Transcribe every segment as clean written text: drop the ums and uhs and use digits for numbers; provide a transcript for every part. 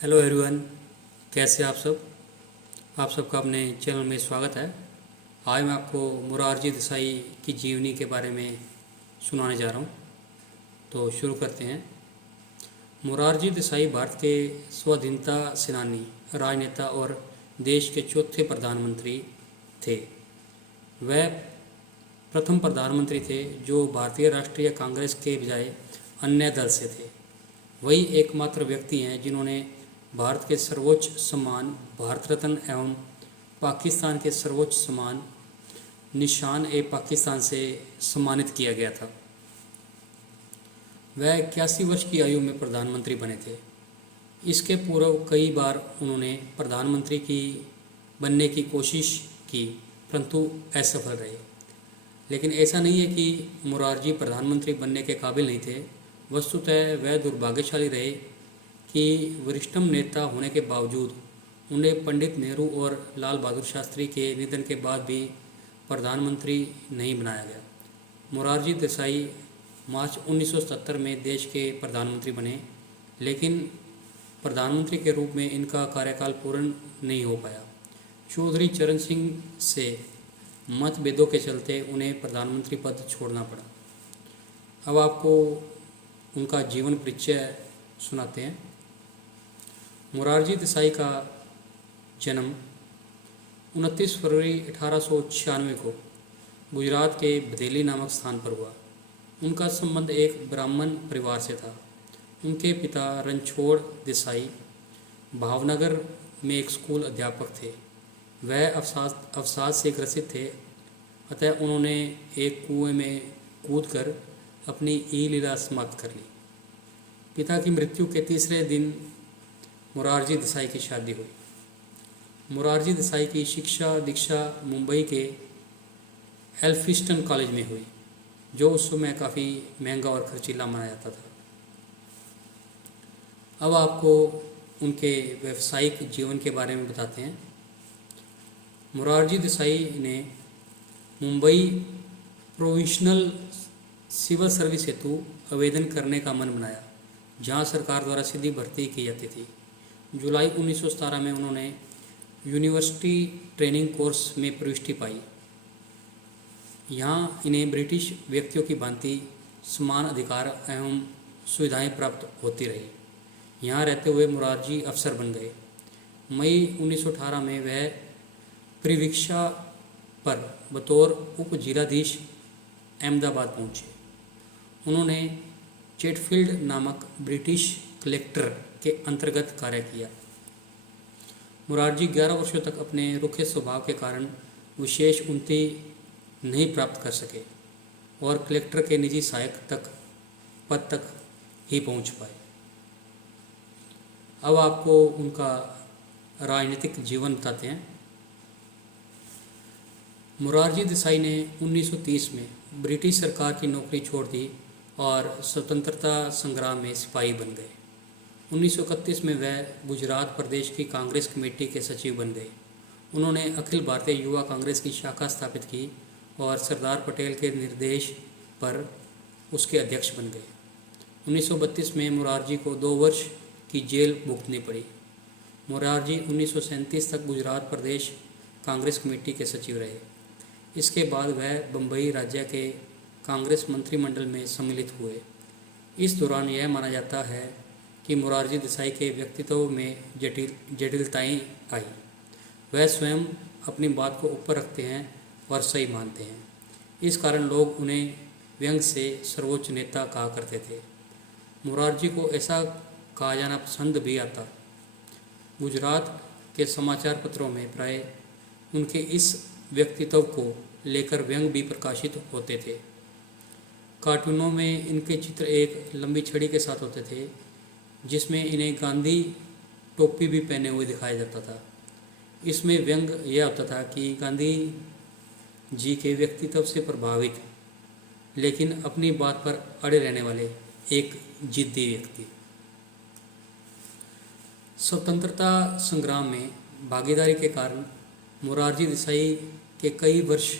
Hello everyone, कैसे आप सब। आप सबका अपने चैनल में स्वागत है। आज मैं आपको मोरारजी देसाई की जीवनी के बारे में सुनाने जा रहा हूँ। तो शुरू करते हैं। मोरारजी देसाई भारत के स्वाधीनता सेनानी, राजनेता और देश के चौथे प्रधानमंत्री थे। वह प्रथम प्रधानमंत्री थे जो भारतीय राष्ट्रीय कांग्रेस के बजाय अन्य दल से थे। वही एकमात्र व्यक्ति हैं जिन्होंने भारत के सर्वोच्च सम्मान भारत रत्न एवं पाकिस्तान के सर्वोच्च सम्मान निशान ए पाकिस्तान से सम्मानित किया गया था। वह 81 वर्ष की आयु में प्रधानमंत्री बने थे। इसके पूर्व कई बार उन्होंने प्रधानमंत्री की बनने की कोशिश की, परंतु असफल रहे। लेकिन ऐसा नहीं है कि मोरारजी प्रधानमंत्री बनने के काबिल नहीं थे। वस्तुतः वह दुर्भाग्यशाली रहे कि वरिष्ठतम नेता होने के बावजूद उन्हें पंडित नेहरू और लाल बहादुर शास्त्री के निधन के बाद भी प्रधानमंत्री नहीं बनाया गया। मोरारजी देसाई मार्च 1977 में देश के प्रधानमंत्री बने, लेकिन प्रधानमंत्री के रूप में इनका कार्यकाल पूर्ण नहीं हो पाया। चौधरी चरण सिंह से मतभेदों के चलते उन्हें प्रधानमंत्री पद छोड़ना पड़ा। अब आपको उनका जीवन परिचय सुनाते हैं। मोरारजी देसाई का जन्म 29 फरवरी 1896 को गुजरात के बदेली नामक स्थान पर हुआ। उनका संबंध एक ब्राह्मण परिवार से था। उनके पिता रणछोड़ देसाई भावनगर में एक स्कूल अध्यापक थे। वह अवसाद से ग्रसित थे, अतः उन्होंने एक कुएं में कूदकर अपनी लीला समाप्त कर ली। पिता की मृत्यु के तीसरे दिन मोरारजी देसाई की शादी हुई। मोरारजी देसाई की शिक्षा दीक्षा मुंबई के एल्फिस्टन कॉलेज में हुई, जो उस समय काफ़ी महंगा और खर्चीला माना जाता था। अब आपको उनके व्यावसायिक जीवन के बारे में बताते हैं। मोरारजी देसाई ने मुंबई प्रोविंशनल सिविल सर्विस हेतु आवेदन करने का मन बनाया, जहां सरकार द्वारा सीधी भर्ती की जाती थी। जुलाई 1917 में उन्होंने यूनिवर्सिटी ट्रेनिंग कोर्स में प्रविष्टि पाई। यहाँ इन्हें ब्रिटिश व्यक्तियों की भांति समान अधिकार एवं सुविधाएं प्राप्त होती रही। यहाँ रहते हुए मोरारजी अफसर बन गए। मई 1918 में वह परिवीक्षा पर बतौर उप जिलाधीश अहमदाबाद पहुँचे। उन्होंने चेटफील्ड नामक ब्रिटिश कलेक्टर के अंतर्गत कार्य किया। मोरारजी 11 वर्षों तक अपने रुखे स्वभाव के कारण विशेष उन्नति नहीं प्राप्त कर सके और कलेक्टर के निजी सहायक पद तक ही पहुंच पाए। अब आपको उनका राजनीतिक जीवन बताते हैं। मोरारजी देसाई ने 1930 में ब्रिटिश सरकार की नौकरी छोड़ दी और स्वतंत्रता संग्राम में सिपाही बन गए। 1931 में वह गुजरात प्रदेश की कांग्रेस कमेटी के सचिव बन गए। उन्होंने अखिल भारतीय युवा कांग्रेस की शाखा स्थापित की और सरदार पटेल के निर्देश पर उसके अध्यक्ष बन गए। 1932 में मोरारजी को 2 वर्ष की जेल भुगतनी पड़ी। मोरारजी 1937 तक गुजरात प्रदेश कांग्रेस कमेटी के सचिव रहे। इसके बाद वह बम्बई राज्य के कांग्रेस मंत्रिमंडल में सम्मिलित हुए। इस दौरान यह माना जाता है कि मोरारजी देसाई के व्यक्तित्व में जटिलताएं आई। वह स्वयं अपनी बात को ऊपर रखते हैं और सही मानते हैं। इस कारण लोग उन्हें व्यंग से सर्वोच्च नेता कहा करते थे। मोरारजी को ऐसा कहा जाना पसंद भी आता। गुजरात के समाचार पत्रों में प्राय उनके इस व्यक्तित्व को लेकर व्यंग भी प्रकाशित होते थे। कार्टूनों में इनके चित्र एक लंबी छड़ी के साथ होते थे, जिसमें इन्हें गांधी टोपी भी पहने हुए दिखाया जाता था। इसमें व्यंग यह होता था कि गांधी जी के व्यक्तित्व से प्रभावित, लेकिन अपनी बात पर अड़े रहने वाले एक जिद्दी व्यक्ति। स्वतंत्रता संग्राम में भागीदारी के कारण मोरारजी देसाई के कई वर्ष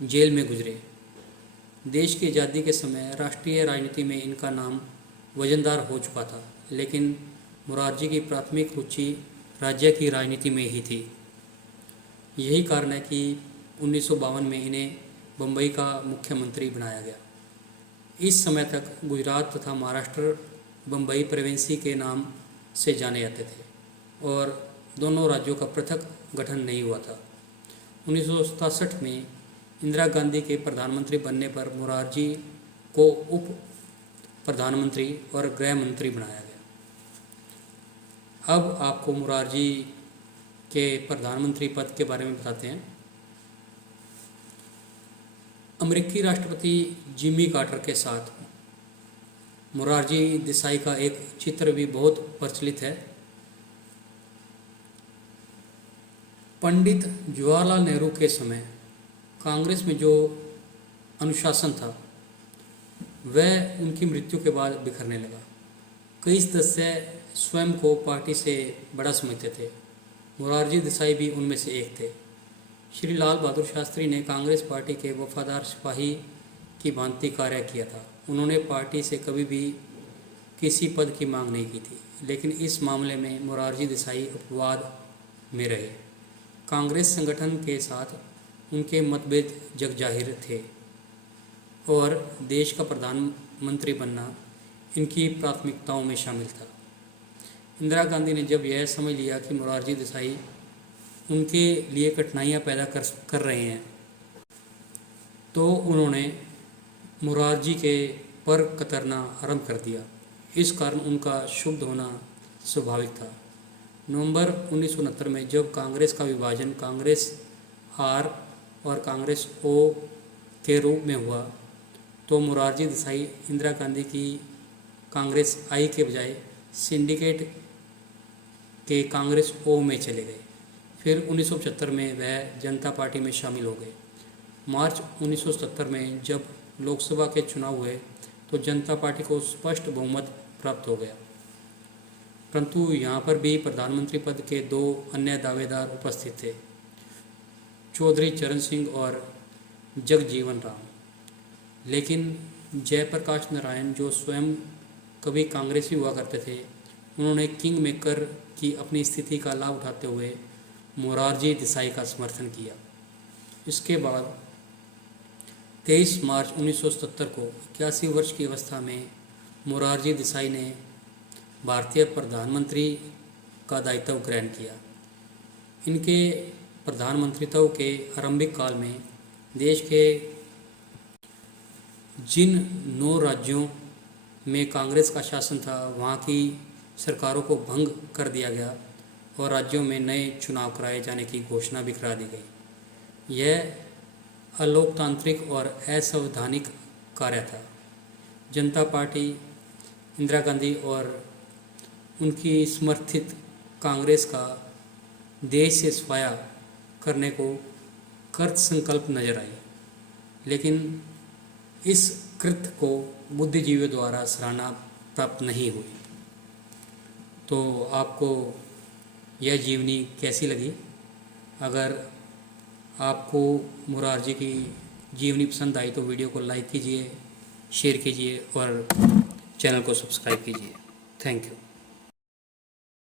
जेल में गुजरे। देश की आज़ादी के समय राष्ट्रीय राजनीति में इनका नाम वजनदार हो चुका था, लेकिन मुरारजी की प्राथमिक रुचि राज्य की राजनीति में ही थी। यही कारण है कि 1952 में इन्हें बम्बई का मुख्यमंत्री बनाया गया। इस समय तक गुजरात तथा महाराष्ट्र बम्बई प्रेवेंसी के नाम से जाने जाते थे और दोनों राज्यों का पृथक गठन नहीं हुआ था। 1967 में इंदिरा गांधी के प्रधानमंत्री बनने पर मुरारजी को उप प्रधानमंत्री और गृह मंत्री बनाया गया। अब आपको मुरारजी के प्रधानमंत्री पद के बारे में बताते हैं। अमेरिकी राष्ट्रपति जिमी कार्टर के साथ मुरारजी देसाई का एक चित्र भी बहुत प्रचलित है। पंडित जवाहरलाल नेहरू के समय कांग्रेस में जो अनुशासन था वह उनकी मृत्यु के बाद बिखरने लगा। कई सदस्य स्वयं को पार्टी से बड़ा समझते थे। मुरारजी देसाई भी उनमें से एक थे। श्री लाल बहादुर शास्त्री ने कांग्रेस पार्टी के वफादार सिपाही की भांति कार्य किया था। उन्होंने पार्टी से कभी भी किसी पद की मांग नहीं की थी, लेकिन इस मामले में मुरारजी देसाई अपवाद में रहे। कांग्रेस संगठन के साथ उनके मतभेद जगजाहिर थे और देश का प्रधानमंत्री बनना इनकी प्राथमिकताओं में शामिल था। इंदिरा गांधी ने जब यह समझ लिया कि मुरारजी देसाई उनके लिए कठिनाइयां पैदा कर रहे हैं तो उन्होंने मुरारजी के पर कतरना आरंभ कर दिया। इस कारण उनका क्षुब्ध होना स्वाभाविक था। नवंबर 1969 में जब कांग्रेस का विभाजन कांग्रेस आर और कांग्रेस ओ के रूप में हुआ तो मुरारजी देसाई इंदिरा गांधी की कांग्रेस आई के बजाय सिंडिकेट के कांग्रेस ओ में चले गए। फिर 1975 में वह जनता पार्टी में शामिल हो गए। मार्च 1970 में जब लोकसभा के चुनाव हुए तो जनता पार्टी को स्पष्ट बहुमत प्राप्त हो गया, परंतु यहाँ पर भी प्रधानमंत्री पद के दो अन्य दावेदार उपस्थित थे, चौधरी चरण सिंह और जगजीवन राम। लेकिन जयप्रकाश नारायण, जो स्वयं कभी कांग्रेसी हुआ करते थे, उन्होंने किंग मेकर की अपनी स्थिति का लाभ उठाते हुए मुरारजी देसाई का समर्थन किया। इसके बाद 23 मार्च 1970 को 81 वर्ष की अवस्था में मुरारजी देसाई ने भारतीय प्रधानमंत्री का दायित्व ग्रहण किया। इनके प्रधानमंत्रित्व के आरंभिक काल में देश के जिन 9 राज्यों में कांग्रेस का शासन था वहाँ की सरकारों को भंग कर दिया गया और राज्यों में नए चुनाव कराए जाने की घोषणा भी करा दी गई। यह अलोकतांत्रिक और असंवैधानिक कार्य था। जनता पार्टी, इंदिरा गांधी और उनकी समर्थित कांग्रेस का देश से सफाया करने को कृत संकल्प नजर आई, लेकिन इस कृत्य को बुद्धिजीवियों द्वारा सराहना प्राप्त नहीं हुई। तो आपको यह जीवनी कैसी लगी? अगर आपको मुरारजी की जीवनी पसंद आई तो वीडियो को लाइक कीजिए, शेयर कीजिए और चैनल को सब्सक्राइब कीजिए। Thank you.